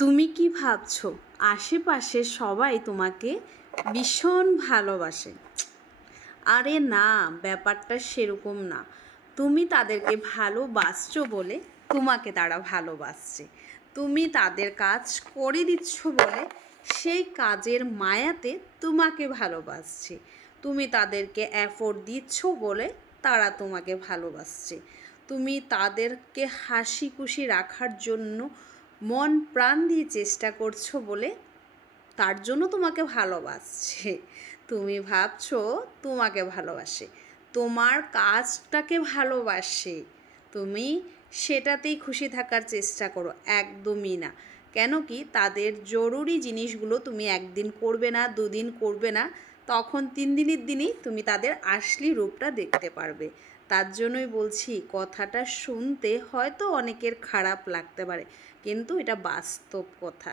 তুমি কি ভাবছো আশেপাশে সবাই তোমাকে ভীষণ ভালোবাসে? আরে না, ব্যাপারটা সেরকম না। তুমি তাদেরকে ভালোবাসছো বলে তোমাকে তারা ভালোবাসছে। তুমি তাদের কাজ করে দিচ্ছ বলে সেই কাজের মায়াতে তোমাকে ভালোবাসছে। তুমি তাদেরকে এফোর্ট দিচ্ছ বলে তারা তোমাকে ভালোবাসছে। তুমি তাদেরকে হাসি খুশি রাখার জন্য মন প্রাণ দিয়ে চেষ্টা করছো বলে তার জন্য তোমাকে ভালোবাসছে। তুমি ভাবছো তোমাকে ভালোবাসে, তোমার কাজটাকে ভালোবাসে, তুমি সেটাতেই খুশি থাকার চেষ্টা করো। একদমই না। কেন কি, তাদের জরুরি জিনিসগুলো তুমি একদিন করবে না, দুদিন করবে না, তখন 3 দিনের দিনই তুমি তাদের আসলি রূপটা দেখতে পারবে। তার জন্যই বলছি, কথাটা শুনতে হয়তো অনেকের খারাপ লাগতে পারে, কিন্তু এটা বাস্তব কথা।